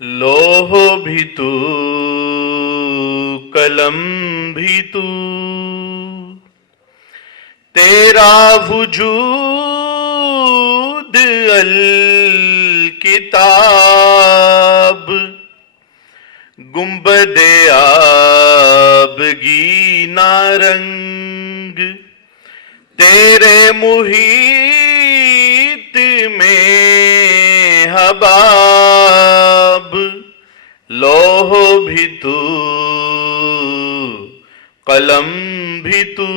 लोह भी तू, कलम भी तू, तेरा वजूद अल किताब, गुंबदे आबगी नारंग, तेरे मुहीत में हबाब। लोह भी तू, कलम भी तू।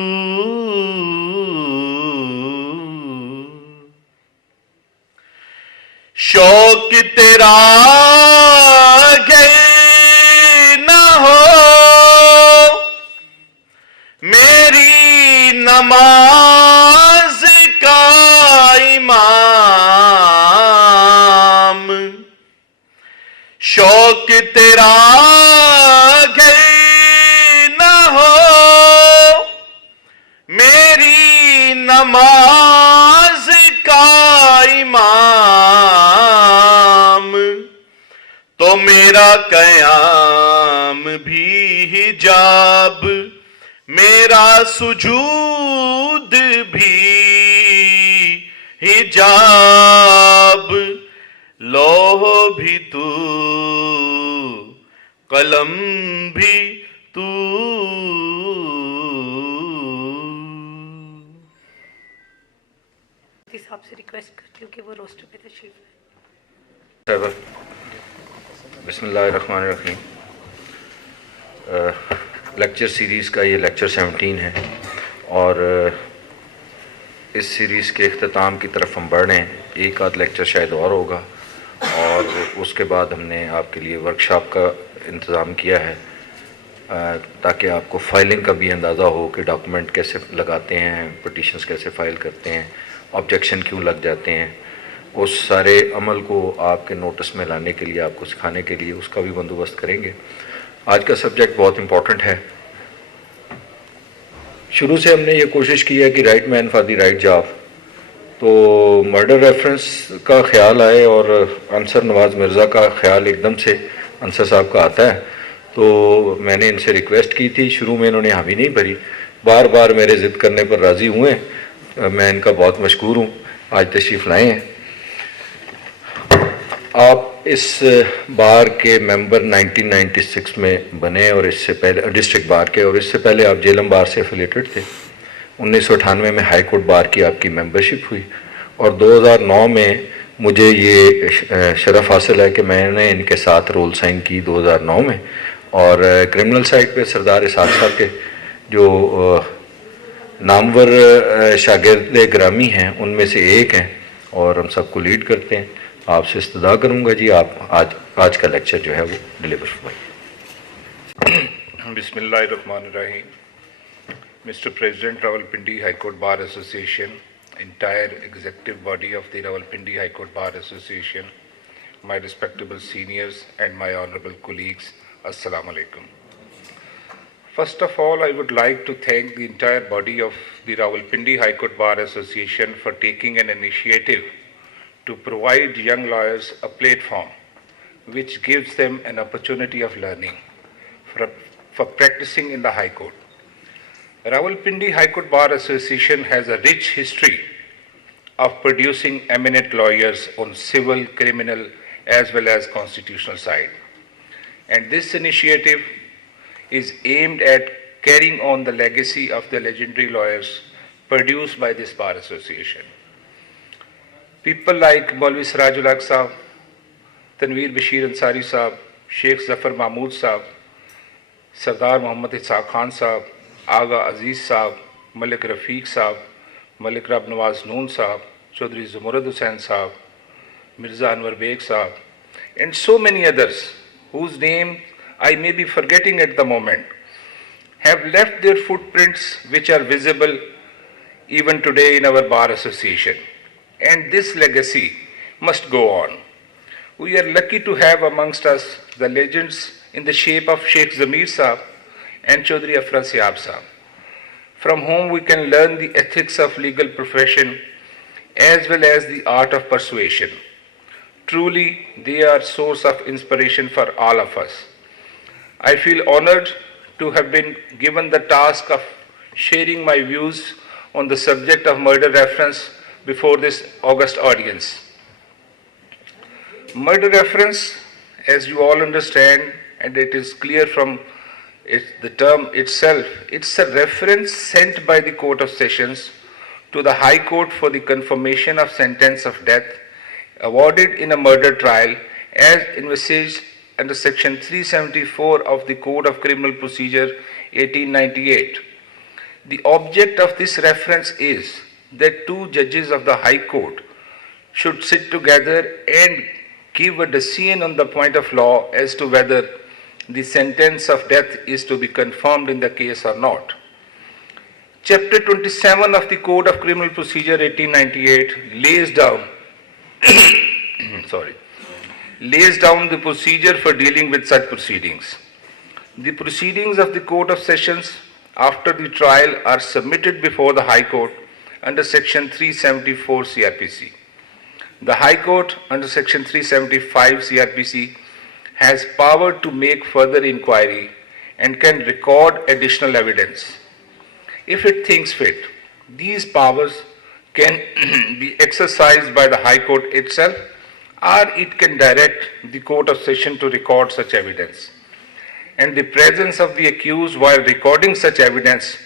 शौक तेरा अगर न हो, मेरी नमाज का इमाम। शौक तेरा अगर न हो, मेरी नमाज का इमाम, तो मेरा कयाम भी हिजाब, मेरा सुजूद भी हिजाब। लोह भी तू, कलम भी तू। साहब से रिक्वेस्ट करती हूँ कि वो रोस्टर पे तशरीफ लाएं। बिस्मिल्लाहिर्रहमानिर्रहीम। लेक्चर सीरीज़ का ये लेक्चर 17 है और इस सीरीज़ के अख्ताम की तरफ हम बढ़ रहे हैं। एक आध लेक्चर शायद और होगा और उसके बाद हमने आपके लिए वर्कशॉप का इंतज़ाम किया है ताकि आपको फाइलिंग का भी अंदाज़ा हो कि डॉक्यूमेंट कैसे लगाते हैं, पिटीशंस कैसे फ़ाइल करते हैं, ऑब्जेक्शन क्यों लग जाते हैं। उस सारे अमल को आपके नोटिस में लाने के लिए, आपको सिखाने के लिए उसका भी बंदोबस्त करेंगे। आज का सब्जेक्ट बहुत इम्पॉर्टेंट है। शुरू से हमने ये कोशिश की है कि right man for the right job, तो मर्डर रेफरेंस का ख्याल आए और अंसर नवाज़ मिर्ज़ा का ख्याल एकदम से अंसर साहब का आता है, तो मैंने इनसे रिक्वेस्ट की थी। शुरू में इन्होंने हामी नहीं भरी, बार बार मेरे ज़िद करने पर राज़ी हुए। मैं इनका बहुत मशकूर हूँ, आज तशरीफ़ लाए हैं। आप इस बार के मेंबर 1996 में बने और इससे पहले डिस्ट्रिक्ट बार के, और इससे पहले आप जेलम बार से एफिलेटेड थे। 1998 में हाई कोर्ट बार की आपकी मेंबरशिप हुई और 2009 में मुझे ये शरफ़ हासिल है कि मैंने इनके साथ रोल साइन की 2009 में। और क्रिमिनल साइड पे सरदार इसाक साहब के जो नामवर शागिर्द ग्रामी हैं उनमें से एक हैं और हम सबको लीड करते हैं। आपसे इस्तदा करूँगा जी, आप आज का लेक्चर जो है वो डिलीवर फरमाइए। बिस्मिल्लाहिर्रहमानिर्रहीम। Mr. President, Rawalpindi High Court Bar Association, entire executive body of the Rawalpindi High Court Bar Association, my respectable seniors and my honorable colleagues, Assalamu alaikum. First of all, I would like to thank the entire body of the Rawalpindi High Court Bar Association for taking an initiative to provide young lawyers a platform which gives them an opportunity of learning for practicing in the High Court. Rawalpindi High Court Bar Association has a rich history of producing eminent lawyers on civil, criminal as well as constitutional side. And this initiative is aimed at carrying on the legacy of the legendary lawyers produced by this Bar Association. People like Maulvi Sirajul Haq Sahab, Tanveer Bashir Ansari Sahab, Sheikh Zafar Mahmood Sahab, Sardar Muhammad Ishaq Khan Sahab, Aga Aziz Sahab, Malik Rafiq Sahab, Malik Rab Nawaz Noon Sahab, Chaudhry Zumurad Hussain Sahab, Mirza Anwar Beg Sahab, and so many others whose name I may be forgetting at the moment, have left their footprints which are visible even today in our Bar Association. And this legacy must go on. We are lucky to have amongst us the legends in the shape of Sheikh Zamir Sahab and Chaudhry Afra Siab Sahab, from whom we can learn the ethics of legal profession as well as the art of persuasion. Truly, they are source of inspiration for all of us. I feel honored to have been given the task of sharing my views on the subject of murder reference before this august audience. Murder reference, as you all understand, and it is clear from the term itself, it's a reference sent by the Court of Sessions to the High Court for the confirmation of sentence of death awarded in a murder trial as envisaged under Section 374 of the Code of Criminal Procedure 1898. The object of this reference is that two judges of the High Court should sit together and give a decision on the point of law as to whether the sentence of death is to be confirmed in the case or not. Chapter 27 of the Code of Criminal Procedure 1898 lays down the procedure for dealing with such proceedings. The proceedings of the Court of Sessions after the trial are submitted before the High Court under Section 374 CRPC. The High Court under Section 375 CRPC has power to make further inquiry and can record additional evidence. If it thinks fit, these powers can be exercised by the High Court itself, or it can direct the Court of Session to record such evidence. And the presence of the accused while recording such evidence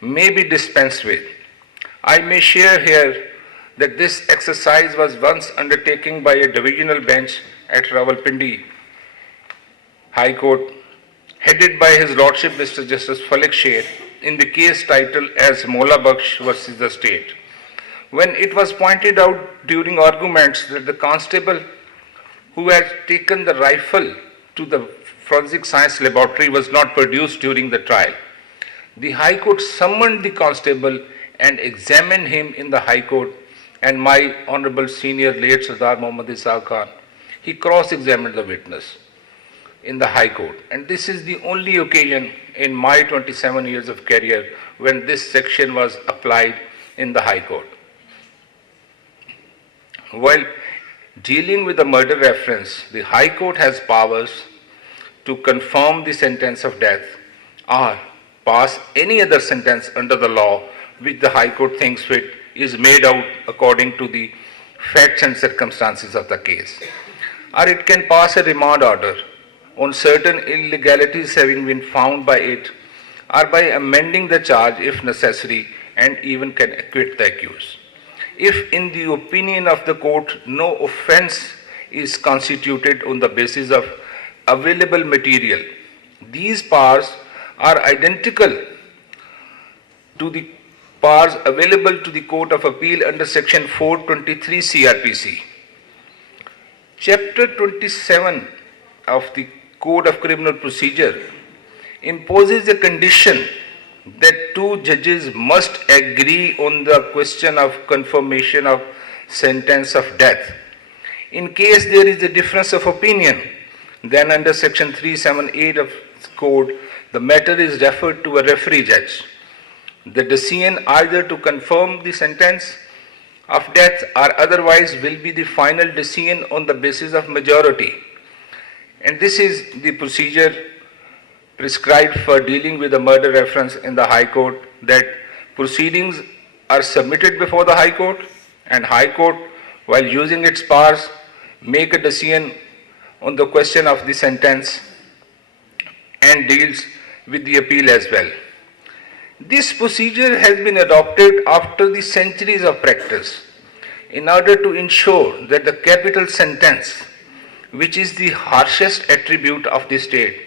may be dispensed with. I may share here that this exercise was once undertaken by a divisional bench at Rawalpindi High Court, headed by His Lordship Mr. Justice Falik Sher, in the case titled as Mola Baksh versus the State. When it was pointed out during arguments that the constable who had taken the rifle to the forensic science laboratory was not produced during the trial, the High Court summoned the constable and examined him in the High Court, and my honorable senior late Sardar Muhammad Ishaq Khan, he cross-examined the witness in the High Court. And this is the only occasion in my 27 years of career when this section was applied in the High Court. While dealing with the murder reference, the High Court has powers to confirm the sentence of death or pass any other sentence under the law which the High Court thinks fit is made out according to the facts and circumstances of the case. Or it can pass a remand order on certain illegalities having been found by it, or by amending the charge if necessary, and even can acquit the accused. If in the opinion of the court no offense is constituted on the basis of available material, these powers are identical to the powers available to the Court of Appeal under Section 423 CRPC. Chapter 27 of the Code of Criminal Procedure imposes a condition that two judges must agree on the question of confirmation of sentence of death. In case there is a difference of opinion, then under Section 378 of the Code, the matter is referred to a referee judge. The decision either to confirm the sentence of death or otherwise will be the final decision on the basis of majority. And this is the procedure prescribed for dealing with the murder reference in the High Court, that proceedings are submitted before the High Court, and High Court, while using its powers, make a decision on the question of the sentence and deals with the appeal as well. This procedure has been adopted after the centuries of practice in order to ensure that the capital sentence, which is the harshest attribute of the state,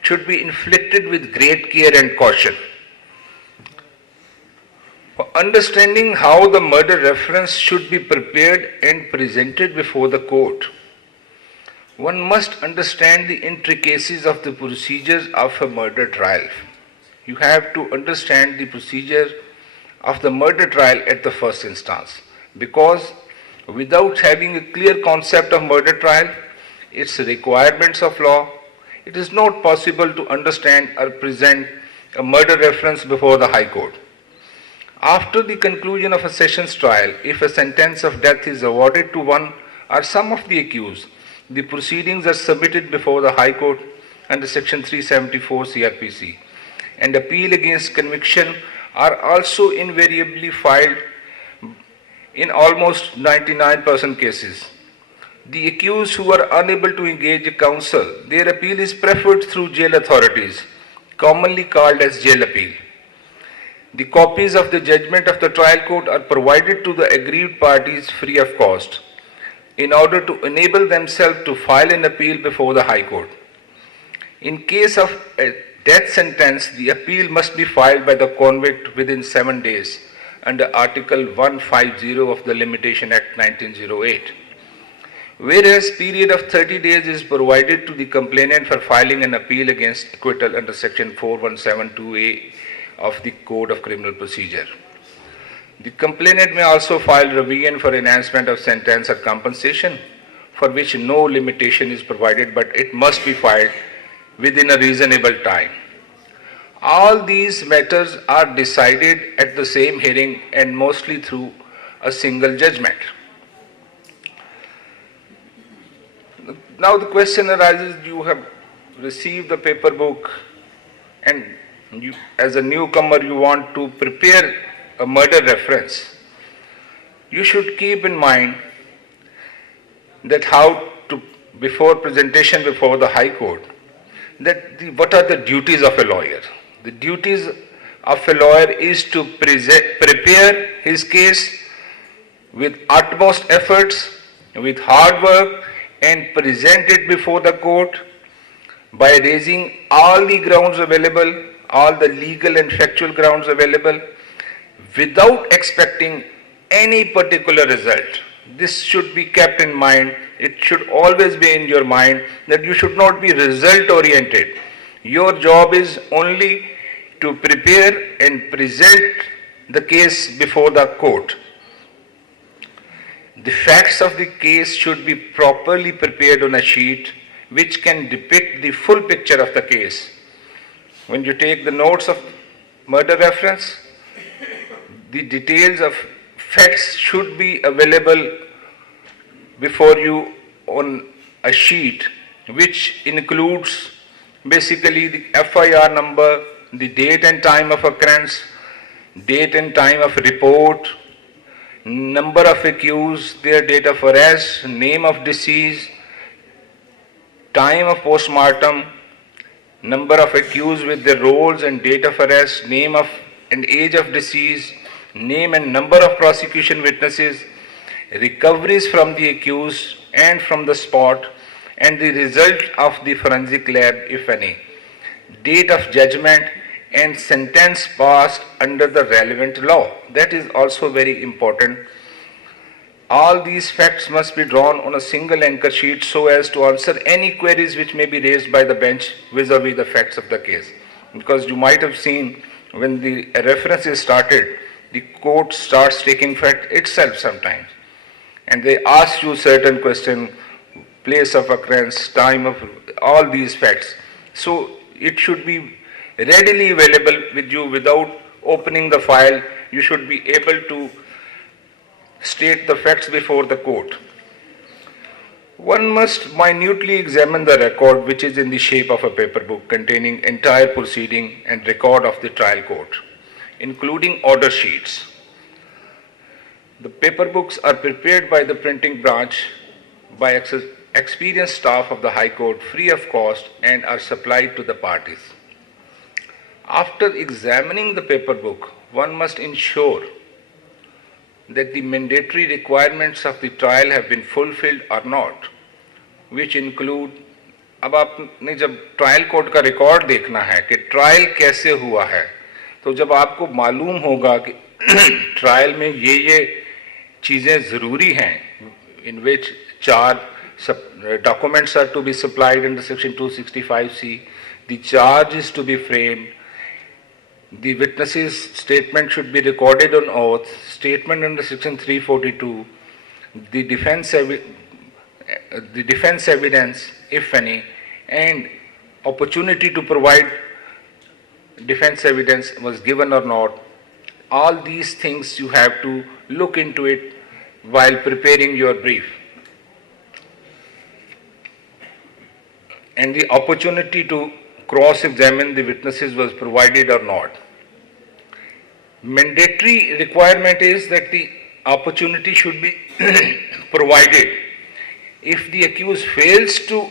should be inflicted with great care and caution. For understanding how the murder reference should be prepared and presented before the court, one must understand the intricacies of the procedures of a murder trial. You have to understand the procedure of the murder trial at the first instance, because without having a clear concept of murder trial, its requirements of law, it is not possible to understand or present a murder reference before the High Court. After the conclusion of a sessions trial, if a sentence of death is awarded to one are some of the accused. The proceedings are submitted before the High Court under Section 374 CRPC, and appeal against conviction are also invariably filed in almost 99% cases. The accused who are unable to engage counsel, their appeal is preferred through jail authorities, commonly called as jail appeal. The copies of the judgment of the trial court are provided to the aggrieved parties free of cost in order to enable themselves to file an appeal before the High Court. In case of a death sentence, the appeal must be filed by the convict within 7 days under Article 150 of the Limitation Act 1908. Whereas period of 30 days is provided to the complainant for filing an appeal against acquittal under Section 4172A of the Code of Criminal Procedure. The complainant may also file revision for enhancement of sentence or compensation, for which no limitation is provided, but it must be filed within a reasonable time. All these matters are decided at the same hearing and mostly through a single judgment. Now the question arises, you have received the paper book and you, as a newcomer, you want to prepare a murder reference. You should keep in mind that before presentation before the High Court, what are the duties of a lawyer? The duties of a lawyer is to prepare his case with utmost efforts, with hard work, and present it before the court by raising all the grounds available, all the legal and factual grounds available, without expecting any particular result. This should be kept in mind. It should always be in your mind that you should not be result oriented. Your job is only to prepare and present the case before the court. The facts of the case should be properly prepared on a sheet which can depict the full picture of the case. When you take the notes of murder reference, the details of facts should be available before you on a sheet which includes basically the FIR number, the date and time of occurrence, date and time of report, number of accused, their date of arrest, name of deceased, time of postmortem, number of accused with their roles and date of arrest, name of and age of deceased, name and number of prosecution witnesses, recoveries from the accused and from the spot, and the result of the forensic lab, if any, date of judgment and sentence passed under the relevant law. That is also very important. All these facts must be drawn on a single anchor sheet so as to answer any queries which may be raised by the bench vis-a-vis the facts of the case. Because you might have seen when the reference is started, the court starts taking fact itself sometimes. And they ask you certain question, place of occurrence, time of all these facts. So it should be readily available with you without opening the file. You should be able to state the facts before the court. One must minutely examine the record which is in the shape of a paper book containing entire proceeding and record of the trial court, including order sheets. The paper books are prepared by the printing branch by experienced staff of the High Court free of cost and are supplied to the parties. After examining the paper book, one must ensure that the mandatory requirements of the trial have been fulfilled or not, which include, अब आपने जब trial court का record देखना है कि trial कैसे हुआ है, तो जब आपको मालूम होगा कि ट्रायल में ये चीज़ें ज़रूरी हैं, in which 4 documents are to be supplied under Section 265C, the charge is to be framed, the witness's statement should be recorded on oath, statement under Section 342, the defense evidence, if any, and opportunity to provide defense evidence was given or not. All these things you have to look into it while preparing your brief. and the opportunity to cross-examine the witnesses was provided or not. Mandatory requirement is that the opportunity should be provided. If the accused fails to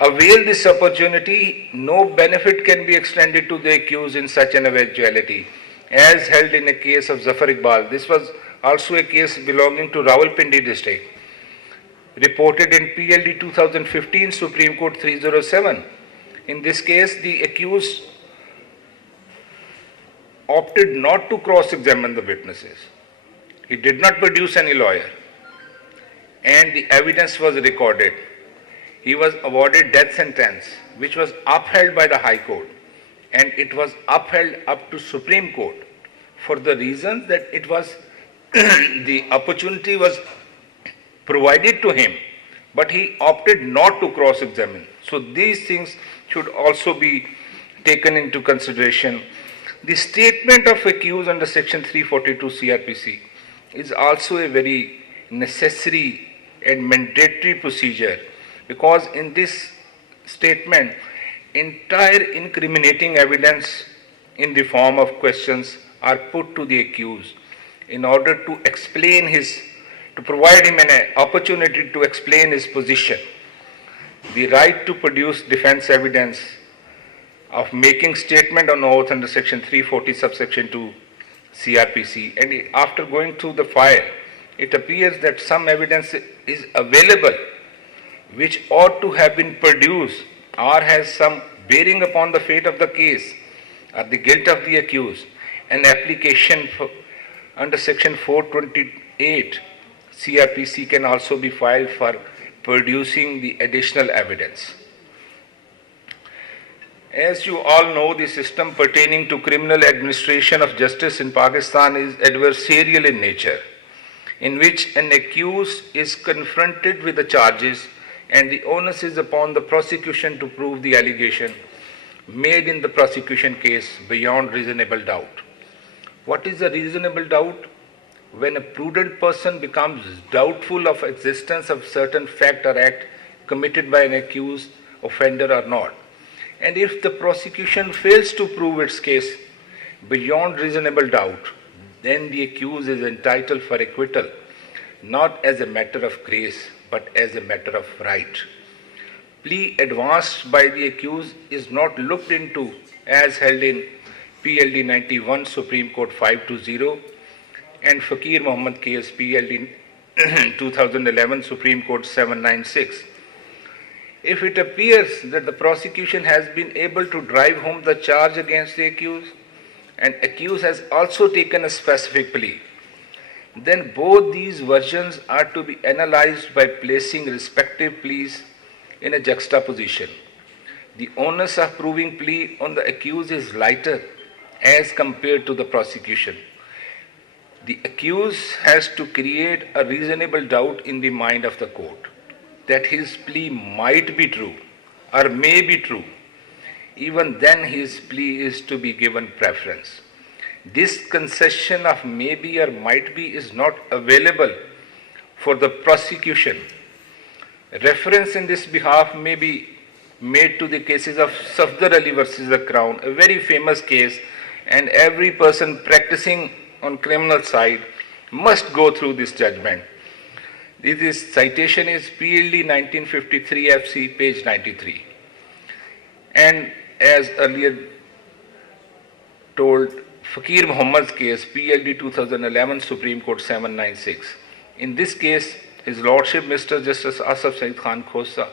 avail this opportunity, no benefit can be extended to the accused in such an eventuality, as held in a case of Zafar Iqbal. This was also a case belonging to Rawalpindi district, reported in PLD 2015, Supreme Court 307. In this case, the accused opted not to cross-examine the witnesses. He did not produce any lawyer, and the evidence was recorded. He was awarded death sentence, which was upheld by the High Court, and it was upheld up to Supreme Court for the reasons that it was the opportunity was provided to him, but he opted not to cross-examine. So these things should also be taken into consideration. The statement of accused under section 342 CRPC is also a very necessary and mandatory procedure, because in this statement, entire incriminating evidence in the form of questions are put to the accused in order to explain to provide him an opportunity to explain his position. The right to produce defense evidence of making statement on oath under section 340 subsection 2 CRPC, and after going through the file, it appears that some evidence is available which ought to have been produced or has some bearing upon the fate of the case or the guilt of the accused. An application under section 428 CRPC can also be filed for producing the additional evidence. As you all know, the system pertaining to criminal administration of justice in Pakistan is adversarial in nature, in which an accused is confronted with the charges and the onus is upon the prosecution to prove the allegation made in the prosecution case beyond reasonable doubt. What is a reasonable doubt? When a prudent person becomes doubtful of existence of certain fact or act committed by an accused offender or not. And if the prosecution fails to prove its case beyond reasonable doubt, then the accused is entitled for acquittal, not as a matter of grace, but as a matter of right. Plea advanced by the accused is not looked into as held in PLD 91 Supreme Court 520 and Fakir Muhammad case PLD 2011 Supreme Court 796. If it appears that the prosecution has been able to drive home the charge against the accused and accused has also taken a specific plea, then both these versions are to be analyzed by placing respective pleas in a juxtaposition. The onus of proving plea on the accused is lighter as compared to the prosecution. The accused has to create a reasonable doubt in the mind of the court that his plea might be true or may be true. Even then his plea is to be given preference. This concession of maybe or might be is not available for the prosecution. Reference in this behalf may be made to the cases of Safdar Ali versus the Crown, a very famous case, and every person practicing on criminal side must go through this judgment. This citation is PLD 1953 FC, page 93. And as earlier told, Fakir Muhammad's case, PLD 2011 Supreme Court 796. In this case, His Lordship Mr. Justice Asaf Said Khan Khosa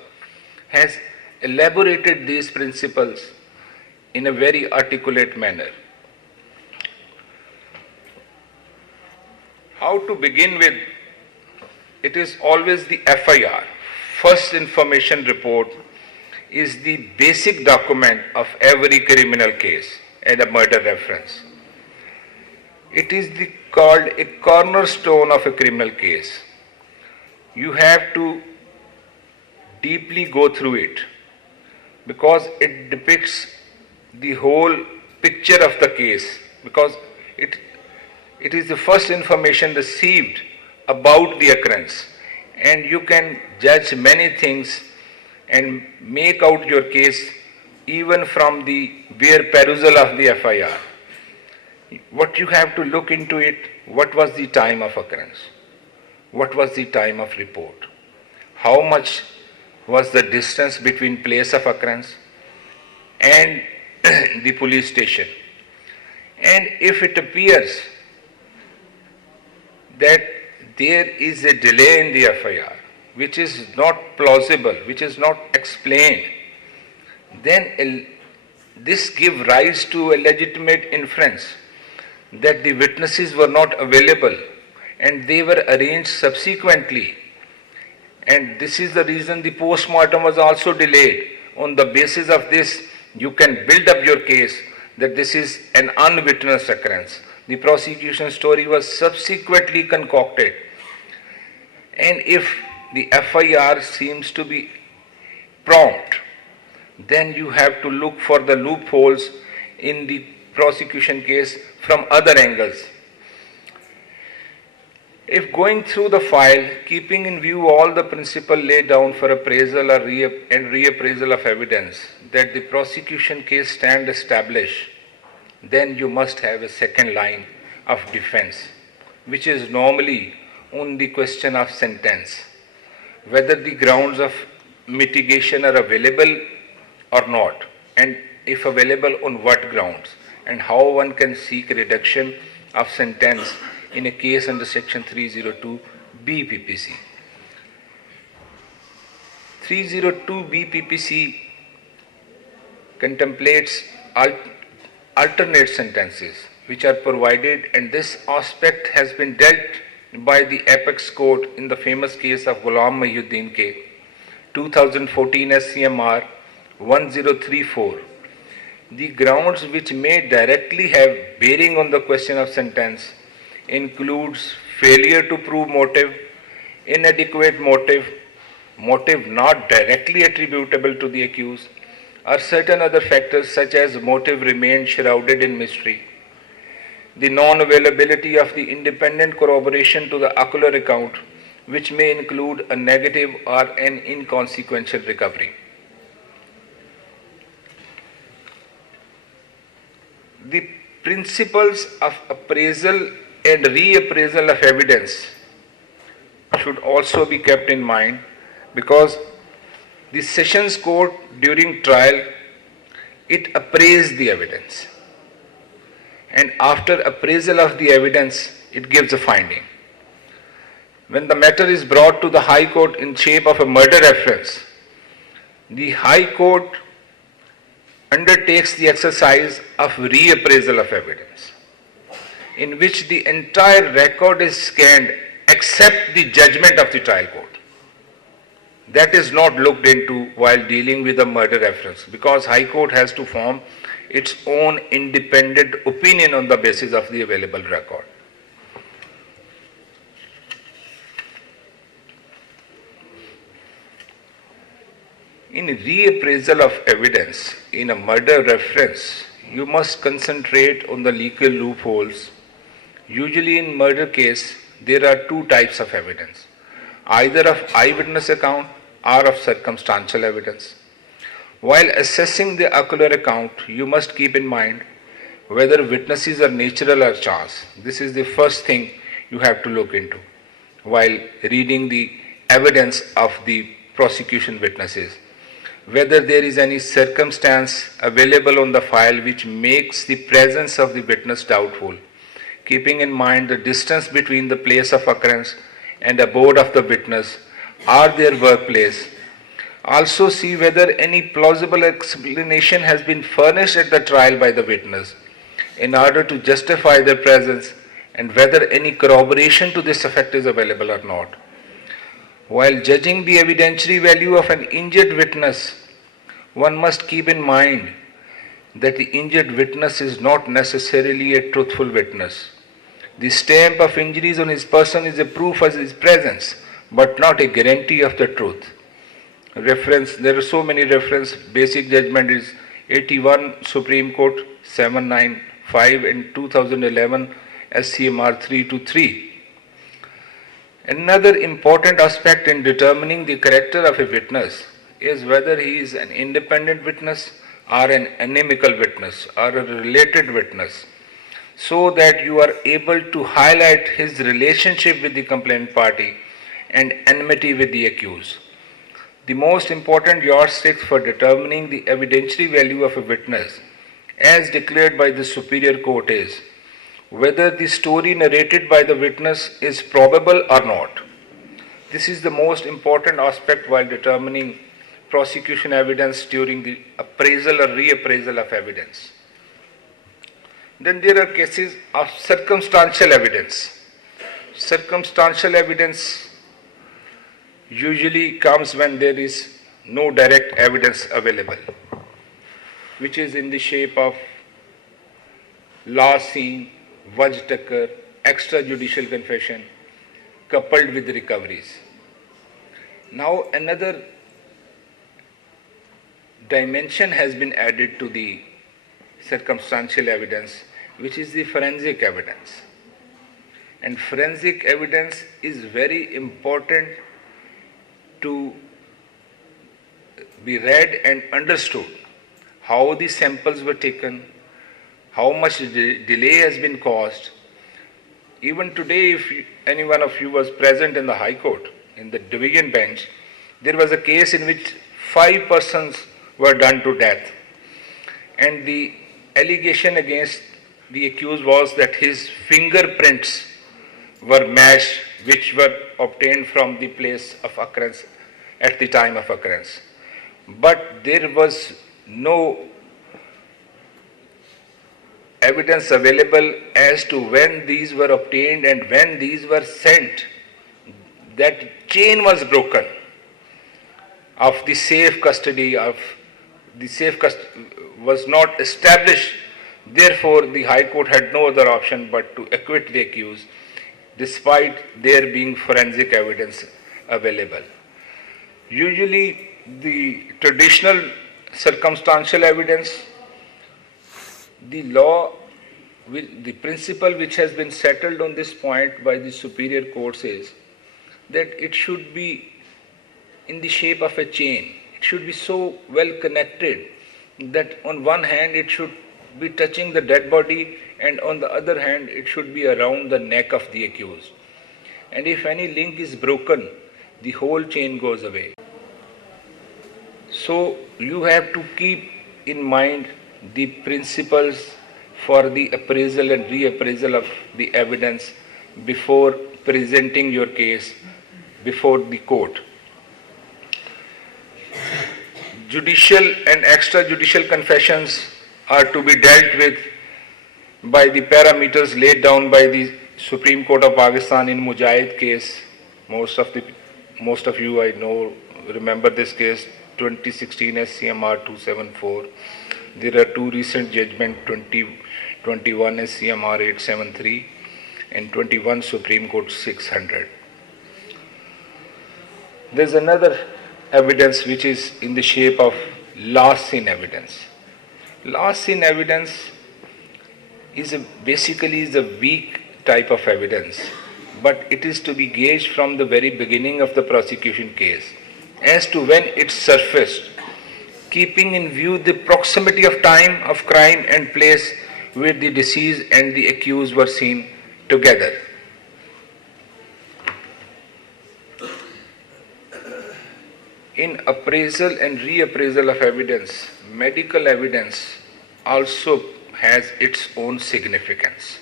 has elaborated these principles in a very articulate manner. How to begin with? It is always the FIR, First Information Report, is the basic document of every criminal case and a murder reference. It is called a cornerstone of a criminal case. You have to deeply go through it because it depicts the whole picture of the case, because it is the first information received about the occurrence, and you can judge many things and make out your case even from the bare perusal of the FIR. What you have to look into it, what was the time of occurrence? What was the time of report? How much was the distance between place of occurrence and the police station? And if it appears that there is a delay in the FIR, which is not plausible, which is not explained, then this gives rise to a legitimate inference that the witnesses were not available and they were arranged subsequently. And this is the reason the post-mortem was also delayed. On the basis of this, you can build up your case that this is an unwitnessed occurrence. The prosecution story was subsequently concocted. And if the FIR seems to be prompt, then you have to look for the loopholes in the prosecution case from other angles. If going through the file, keeping in view all the principles laid down for appraisal or and reappraisal of evidence, that the prosecution case stand established, then you must have a second line of defense, which is normally on the question of sentence, whether the grounds of mitigation are available or not, and if available, on what grounds, and how one can seek reduction of sentence in a case under section 302 BPPC. 302 BPPC contemplates alternate sentences which are provided, and this aspect has been dealt by the apex court in the famous case of Ghulam Mahyuddin K, 2014 SCMR 1034. The grounds which may directly have bearing on the question of sentence includes failure to prove motive, inadequate motive, motive not directly attributable to the accused, or certain other factors such as motive remained shrouded in mystery, the non-availability of the independent corroboration to the ocular account, which may include a negative or an inconsequential recovery. The principles of appraisal and reappraisal of evidence should also be kept in mind, because the Sessions Court during trial, it appraised the evidence, and after appraisal of the evidence, it gives a finding. When the matter is brought to the High Court in shape of a murder reference, the High Court undertakes the exercise of reappraisal of evidence, in which the entire record is scanned except the judgment of the trial court. That is not looked into while dealing with a murder reference, because High Court has to form its own independent opinion on the basis of the available record. In reappraisal of evidence in a murder reference, you must concentrate on the legal loopholes. Usually in murder case, there are two types of evidence, either of eyewitness account or of circumstantial evidence. While assessing the ocular account, you must keep in mind whether witnesses are natural or chance. This is the first thing you have to look into while reading the evidence of the prosecution witnesses. Whether there is any circumstance available on the file which makes the presence of the witness doubtful, keeping in mind the distance between the place of occurrence and abode of the witness or their workplace. Also see whether any plausible explanation has been furnished at the trial by the witness in order to justify their presence, and whether any corroboration to this effect is available or not. While judging the evidentiary value of an injured witness, one must keep in mind that the injured witness is not necessarily a truthful witness. The stamp of injuries on his person is a proof of his presence, but not a guarantee of the truth. Reference, there are so many reference. Basic judgment is 81 Supreme Court 795 and 2011 SCMR 323. Another important aspect in determining the character of a witness is whether he is an independent witness or an inimical witness or a related witness, so that you are able to highlight his relationship with the complainant party and enmity with the accused. The most important yardsticks for determining the evidentiary value of a witness, as declared by the Superior Court, is whether the story narrated by the witness is probable or not. This is the most important aspect while determining prosecution evidence during the appraisal or reappraisal of evidence. Then there are cases of circumstantial evidence. Circumstantial evidence usually comes when there is no direct evidence available, which is in the shape of last seen, vajh takkar, extrajudicial confession, coupled with recoveries. Now another dimension has been added to the circumstantial evidence, which is the forensic evidence. And forensic evidence is very important to be read and understood. How the samples were taken, how much delay has been caused. Even today, if any one of you was present in the High Court, in the division bench, there was a case in which 5 persons were done to death. And the allegation against the accused was that his fingerprints were matched, which were obtained from the place of occurrence at the time of occurrence. But there was no evidence available as to when these were obtained and when these were sent. That chain was broken of the safe custody was not established. Therefore, the High Court had no other option but to acquit the accused, despite there being forensic evidence available. Usually, the traditional circumstantial evidence, the law, the principle which has been settled on this point by the superior courts is that it should be in the shape of a chain. It should be so well connected that on one hand it should be touching the dead body and on the other hand it should be around the neck of the accused. And if any link is broken, the whole chain goes away. So you have to keep in mind the principles for the appraisal and reappraisal of the evidence before presenting your case before the court. Judicial and extrajudicial confessions are to be dealt with by the parameters laid down by the Supreme Court of Pakistan in Mujahid case. Most of you I know remember this case, 2016 SCMR 274. There are two recent judgments, 2021 SCMR 873 and 21 Supreme Court 600. There's another evidence which is in the shape of last seen evidence. Last seen evidence is basically a weak type of evidence, but it is to be gauged from the very beginning of the prosecution case as to when it surfaced, keeping in view the proximity of time of crime and place where the deceased and the accused were seen together. In appraisal and reappraisal of evidence, medical evidence also has its own significance.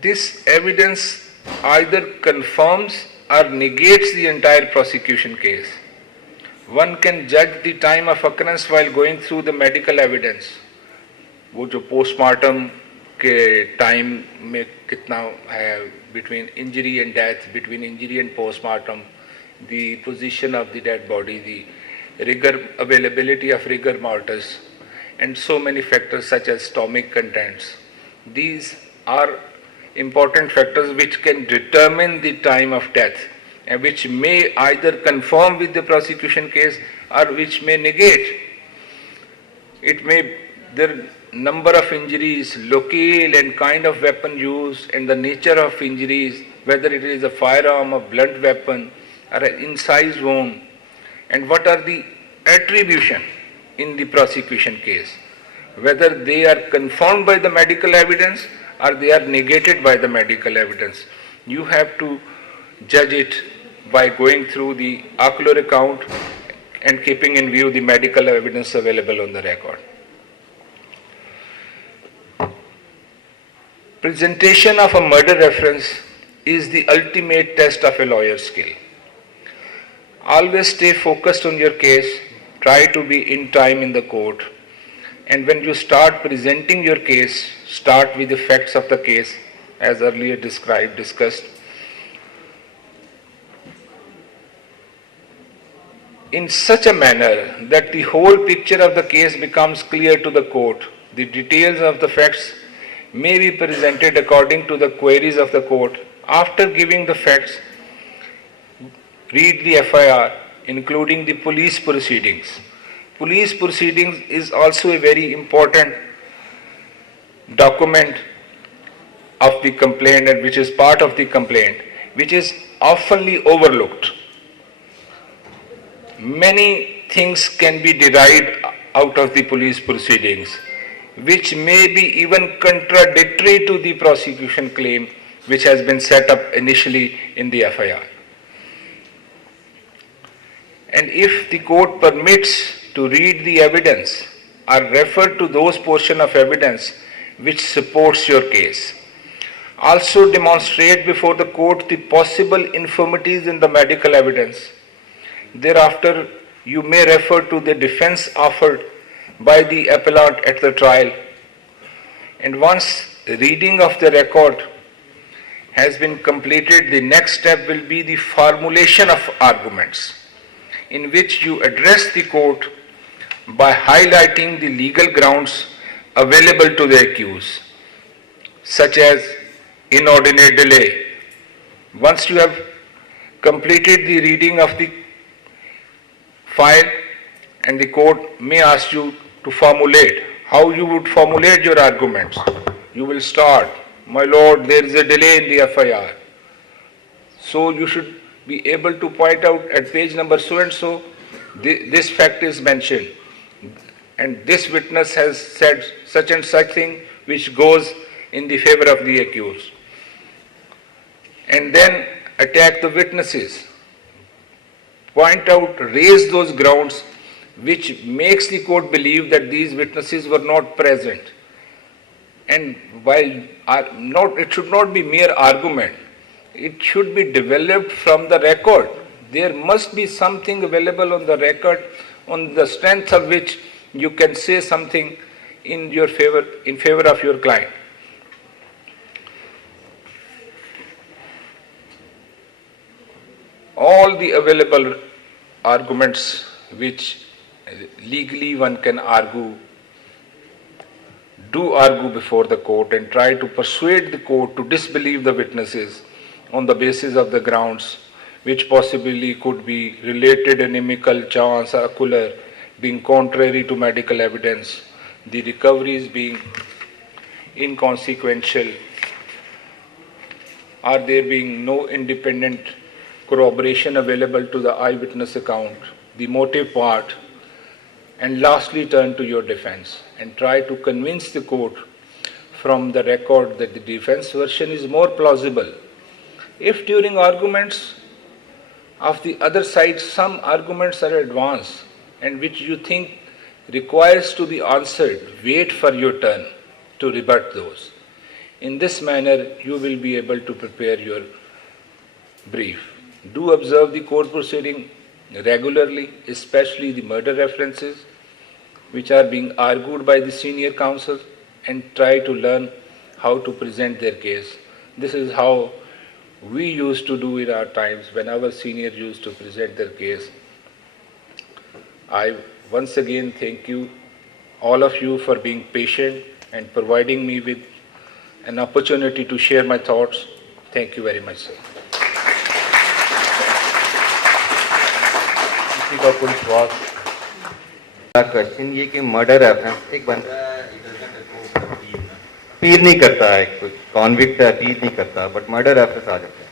This evidence either confirms or negates the entire prosecution case. One can judge the time of occurrence while going through the medical evidence. वो जो postmortem के time में कितना है between injury and death, between injury and postmortem, the position of the dead body, the rigor availability of rigor mortis, and so many factors such as stomach contents. These are important factors which can determine the time of death and which may either confirm with the prosecution case or which may negate. It may, the number of injuries, locale and kind of weapon used and the nature of injuries, whether it is a firearm, a blunt weapon are incised wound, and what are the attribution in the prosecution case, whether they are confirmed by the medical evidence or they are negated by the medical evidence. You have to judge it by going through the ocular account and keeping in view the medical evidence available on the record. Presentation of a murder reference is the ultimate test of a lawyer's skill. Always stay focused on your case, try to be in time in the court, and when you start presenting your case, start with the facts of the case as earlier discussed. In such a manner that the whole picture of the case becomes clear to the court. The details of the facts may be presented according to the queries of the court. After giving the facts, read the FIR, including the police proceedings. Police proceedings is also a very important document of the complaint, and which is part of the complaint, which is oftenly overlooked. Many things can be derived out of the police proceedings, which may be even contradictory to the prosecution claim which has been set up initially in the FIR. And if the court permits to read the evidence or refer to those portions of evidence which supports your case, also demonstrate before the court the possible infirmities in the medical evidence. Thereafter, you may refer to the defense offered by the appellant at the trial. And once reading of the record has been completed, the next step will be the formulation of arguments, in which you address the court by highlighting the legal grounds available to the accused, such as inordinate delay. Once you have completed the reading of the file, and the court may ask you to formulate how you would formulate your arguments. You will start, my lord, there is a delay in the FIR. So you should be able to point out at page number so and so, this fact is mentioned, and this witness has said such and such thing which goes in the favor of the accused. And then attack the witnesses. Point out, raise those grounds which makes the court believe that these witnesses were not present. And while it should not be mere argument, it should be developed from the record. There must be something available on the record on the strength of which you can say something in your favor, in favor of your client. All the available arguments which legally one can argue, do argue before the court and try to persuade the court to disbelieve the witnesses on the basis of the grounds which possibly could be related, inimical, chance, ocular, being contrary to medical evidence, the recoveries being inconsequential, or there being no independent corroboration available to the eyewitness account, the motive part, and lastly turn to your defense and try to convince the court from the record that the defense version is more plausible. If during arguments of the other side some arguments are advanced and which you think requires to be answered, wait for your turn to rebut those. In this manner, you will be able to prepare your brief. Do observe the court proceeding regularly, especially the murder references which are being argued by the senior counsel, and try to learn how to present their case. This is how we used to do in our times when our senior used to present their case. I once again thank you, all of you, for being patient and providing me with an opportunity to share my thoughts. Thank you very much, sir. किसी का कोई सवाल? Question ये कि murder reference, एक बंदा appeal नहीं करता है, कोई कॉन्विक्ट है अपील नहीं करता, बट मर्डर रेफरेंस आ जाता है,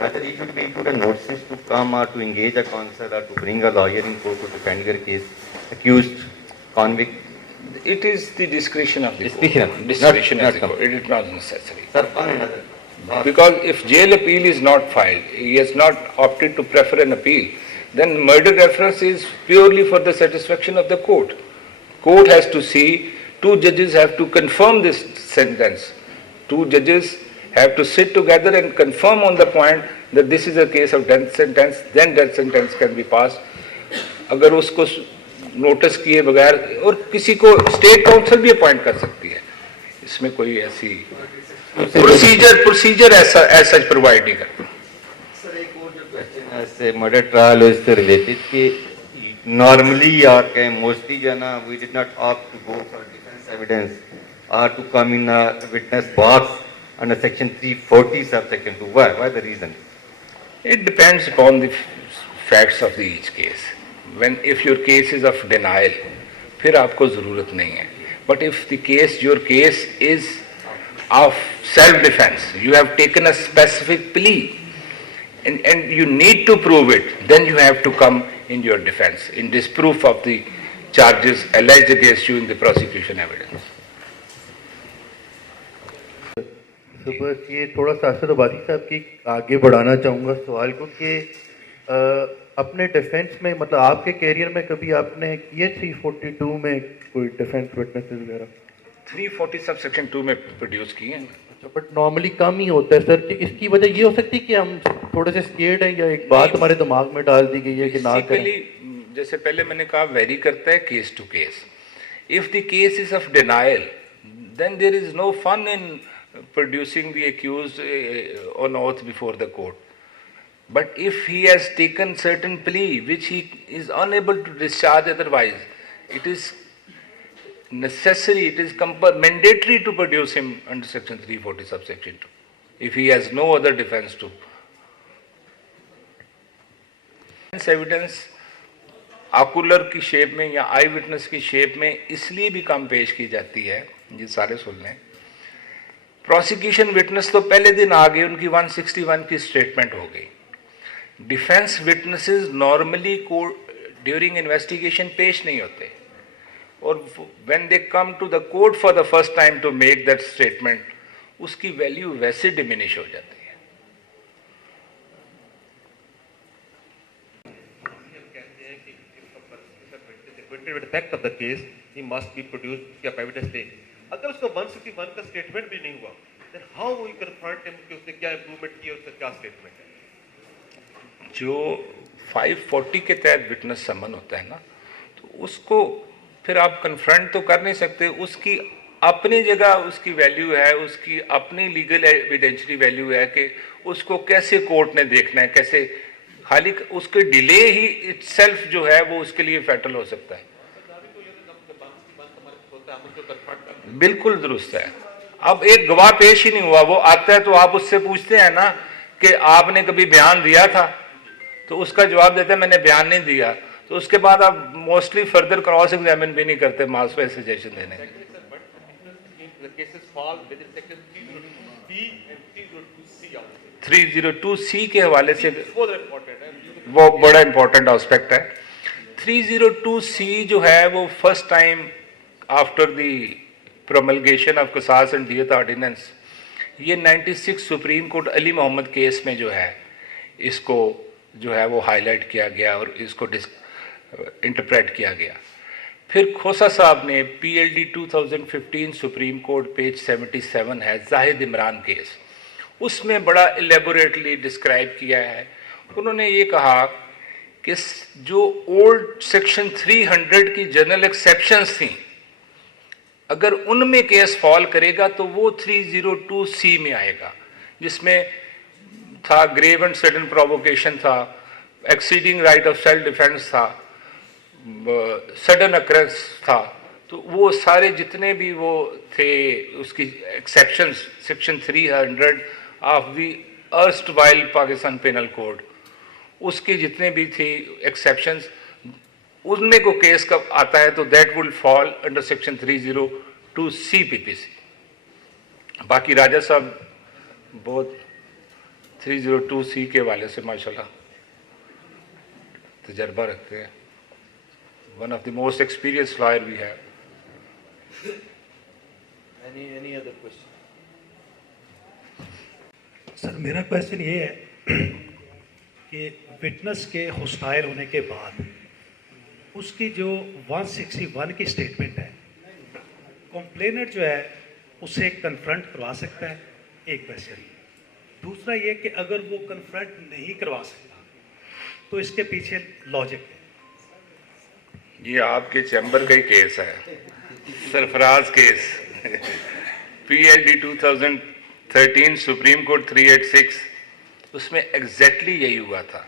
whether he should be issued a notice to come or to engage a counsel or to bring a lawyer in court to defend your case, accused, convict. It is the discretion of the Discretion. court. Discretion Not- of the not court. It is not necessary. Sir, on another. Because if jail appeal is not filed, he has not opted to prefer an appeal, then murder reference is purely for the satisfaction of the court. Court has to see, two judges have to confirm this sentence. Two judges have to sit together and confirm on the point that this is a case of death sentence, then death sentence can be passed. अगर उसको notice किए बगैर और किसी को state council भी appoint कर सकती है, इसमें कोई ऐसी प्रोसीजर ऐसा प्रोवाइड नहीं करता. Sir, एक और जो question है इससे murder trial इससे related कि normally or mostly जो है ना we did not opt to go for defense evidence or to come in a witness box under section 340 subsection 2. Why the reason? It depends upon the facts of each case. If your case is of denial, फिर आपको जरूरत नहीं है. But if your case is of self-defense, you have taken a specific plea and you need to prove it, then you have to come in your defense, in disproof of the charges alleged against you in the prosecution evidence. तो बस ये थोड़ा सा असद आबादी साहब की आगे बढ़ाना चाहूँगा सवाल को कि अपने डिफेंस में मतलब आपके कैरियर में कभी आपने किए 342 में कोई डिफेंस विटनेसेस वगैरह? 340 सब सेक्शन 2 में प्रोड्यूस किए हैं. अच्छा, बट नॉर्मली कम ही होता है सर. कि इसकी वजह ये हो सकती है कि हम थोड़े से स्केर्ड हैं या एक बात हमारे दिमाग में डाल दी गई है कि ना करें? Basically, जैसे पहले मैंने कहा, वेरी करता है case to case. If the case is of denial, then there is no fun in producing the accused on oath before the court. But if he has taken certain plea which he is unable to discharge otherwise, it is necessary, it is mandatory to produce him under section 340 subsection 2 if he has no other defense to. Evidence ocular की shape में या आई witness की shape में इसलिए भी कम पेश की जाती है, ये सारे सुन लें. प्रोसिक्यूशन विटनेस तो पहले दिन आ गई, उनकी 161 की स्टेटमेंट हो गई. Defence witnesses normally during investigation पेश नहीं होते, और when they come to the court for the first time to make that statement, उसकी वैल्यू वैसे डिमिनिश हो जाती है. with effect of the case, he must be produced या evidence दे. अगर उसका 161 का स्टेटमेंट भी नहीं हुआ, then how we confront him कि उसने क्या इम्प्रूवमेंट किया, उसका क्या स्टेटमेंट है? जो 540 के तहत विटनेस समन होता है ना, तो उसको फिर आप कन्फ्रंट तो कर नहीं सकते. उसकी अपनी जगह उसकी वैल्यू है, उसकी अपनी लीगल एविडेंशियरी वैल्यू है कि उसको कैसे कोर्ट ने देखना है, कैसे. खाली उसके डिले ही इटसेल्फ जो है वो उसके लिए फैटल हो सकता है. बिल्कुल दुरुस्त है. अब एक गवाह पेश ही नहीं हुआ, वो आता है तो आप उससे पूछते हैं ना कि आपने कभी बयान दिया था, तो उसका जवाब देता है मैंने बयान नहीं दिया. तो उसके बाद आप मोस्टली फर्दर क्रॉस एग्जामिन भी नहीं करते मास पे सजेशन देने के. 302C के हवाले से वो बड़ा इंपॉर्टेंट एस्पेक्ट है. 302C जो है वो first time after the promulgation of Qisas and Diyat ordinance, ये 96 supreme court Ali Mohammad case में जो है इसको जो है वो हाईलाइट किया गया और इसको इंटरप्रेट किया गया. फिर खोसा साहब ने PLD 2015 सुप्रीम कोर्ट पेज 77 है जाहिद इमरान केस, उसमें बड़ा एलेबोरेटली डिस्क्राइब किया है. उन्होंने ये कहा कि जो ओल्ड सेक्शन 300 की जनरल एक्सेप्शंस थी, अगर उनमें केस फॉल करेगा तो वो 302C में आएगा, जिसमें था ग्रेव एंड सडन प्रोवोकेशन था, exceeding right of self defence था, सडन अकरेंस था. तो वो सारे जितने भी वो थे उसकी exceptions section 300 of the erstwhile Pakistan penal code, उसके जितने भी थी एक्सेप्शंस, उनमें को केस कब आता है तो that will fall under section 302C PPC. बाकी राजा साहब बहुत 302C के हवाले से माशाल्लाह तजर्बा रखते हैं. One of the most experienced lawyer we have. Any other question? Sir मेरा क्वेश्चन ये है कि विटनेस के हॉस्टाइल होने के बाद उसकी जो 161 की स्टेटमेंट है, कंप्लेनेंट जो है उसे कन्फ्रंट करवा सकता है, एक क्वेश्चन. दूसरा ये कि अगर वो कन्फ्रंट नहीं करवा सकता तो इसके पीछे लॉजिक है. ये आपके चैम्बर का ही केस है, Sarfaraz case. PLD 2013 supreme court 386, उसमें एग्जैक्टली यही हुआ था.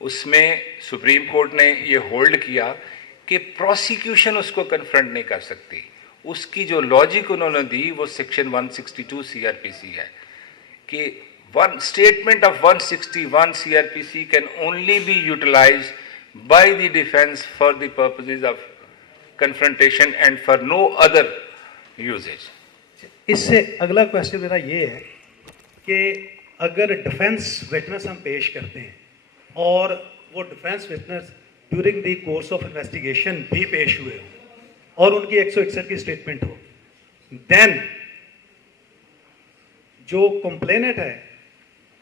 उसमें सुप्रीम कोर्ट ने ये होल्ड किया कि प्रोसिक्यूशन उसको कन्फ्रंट नहीं कर सकती. उसकी जो लॉजिक उन्होंने दी वो सेक्शन 162 CRPC है कि one statement of 161 CRPC can only be utilised by the defense for the purposes of confrontation and for no other usage. इससे अगला क्वेश्चन मेरा ये है कि अगर डिफेंस विटनेस हम पेश करते हैं और वो defence witness during the course of investigation भी पेश हुए हो और उनकी 161 की स्टेटमेंट हो, देन जो कंप्लेनेंट है,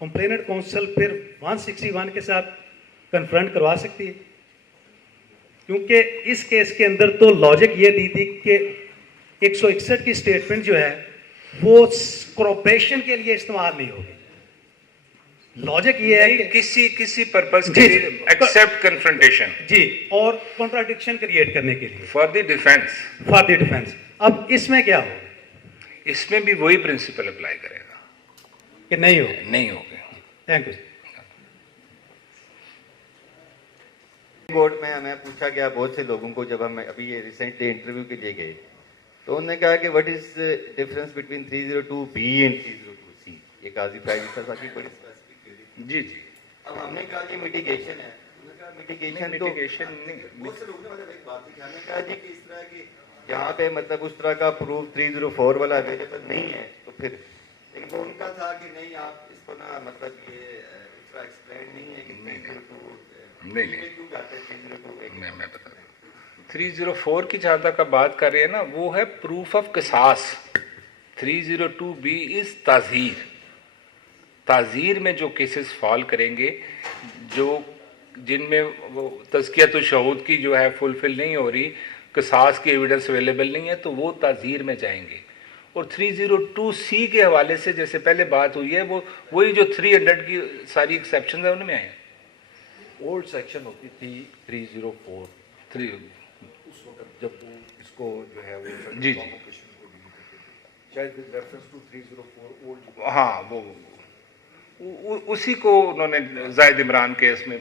कंप्लेनेंट काउंसिल फिर 161 के साथ कन्फ्रंट करवा सकती है. क्योंकि इस केस के अंदर तो लॉजिक ये दी थी कि 161 की स्टेटमेंट जो है वो कॉर्पोरेशन के लिए इस्तेमाल नहीं होगी. लॉजिक ये है कि किसी पर्पस के लिए एक्सेप्ट कन्फ्रंटेशन जी, और कॉन्ट्राडिक्शन क्रिएट करने के लिए फॉर द डिफेंस. अब इसमें क्या होगा? इसमें भी वही प्रिंसिपल अप्लाई करेगा कि नहीं होगा? नहीं होगा. Thank you. कोर्ट में हमें पूछा गया बहुत से लोगों को, जब हम अभी ये रिसेंटली इंटरव्यू के लिए गए तो उन्होंने कहा कि what is difference between 302B and 302C. ये काजी प्राइवेट था की बड़ी स्पेसिफिक. जी जी. अब हमने कहा ये मिटिगेशन है. उन्होंने कहा मिटिगेशन नहीं. बहुत से लोगों ने मतलब एक बात थी, हमने कहा जी कि इस तरह की यहाँ पे मतलब उस तरह का प्रूफ 304 वाला अवेलेबल नहीं है. तो फिर लेकिन वो उनका था कि नहीं आप इसको ना मतलब ये इस तरह एक्सप्लेन नहीं है कि 302 नहीं मैं बता रहा हूँ. 304 की जहाँ तक आप बात कर रहे हैं ना, वो है प्रूफ ऑफ किसास. 302B इज ताज़ीर में जो केसेस फॉल करेंगे, जो जिनमें वो तज़कियत शहूद की जो है फुलफिल नहीं हो रही, किसास की एविडेंस अवेलेबल नहीं है, तो वो ताज़ीर में जाएंगे. और 302C के हवाले से जैसे पहले बात हुई है, वो वही जो 300 की सारी एक्सेप्शन है उनमें आए. ओल्ड सेक्शन होती थी 304 उस वक्त जब वो इसको जो है वो जी शायद विद रेफरेंस टू 304 ओल्ड. हाँ, वो उसी को उन्होंने जायद इमरान केस में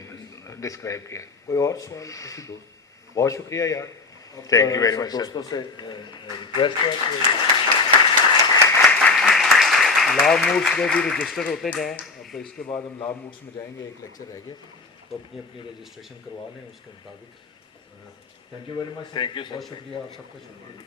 डिस्क्राइब किया. कोई और सवाल किसी दोस्त? बहुत शुक्रिया यार. Thank you very much. दोस्तों से रिक्वेस्ट है कि लॉ मूड्स में भी रजिस्टर होते जाएं. अब इसके बाद हम लॉ मूड्स में जाएंगे, एक लेक्चर रह गया तो अपनी अपनी रजिस्ट्रेशन करवा लें उसके मुताबिक. Thank you very much. Thank you sir. बहुत शुक्रिया आप सबका. शुक्रिया.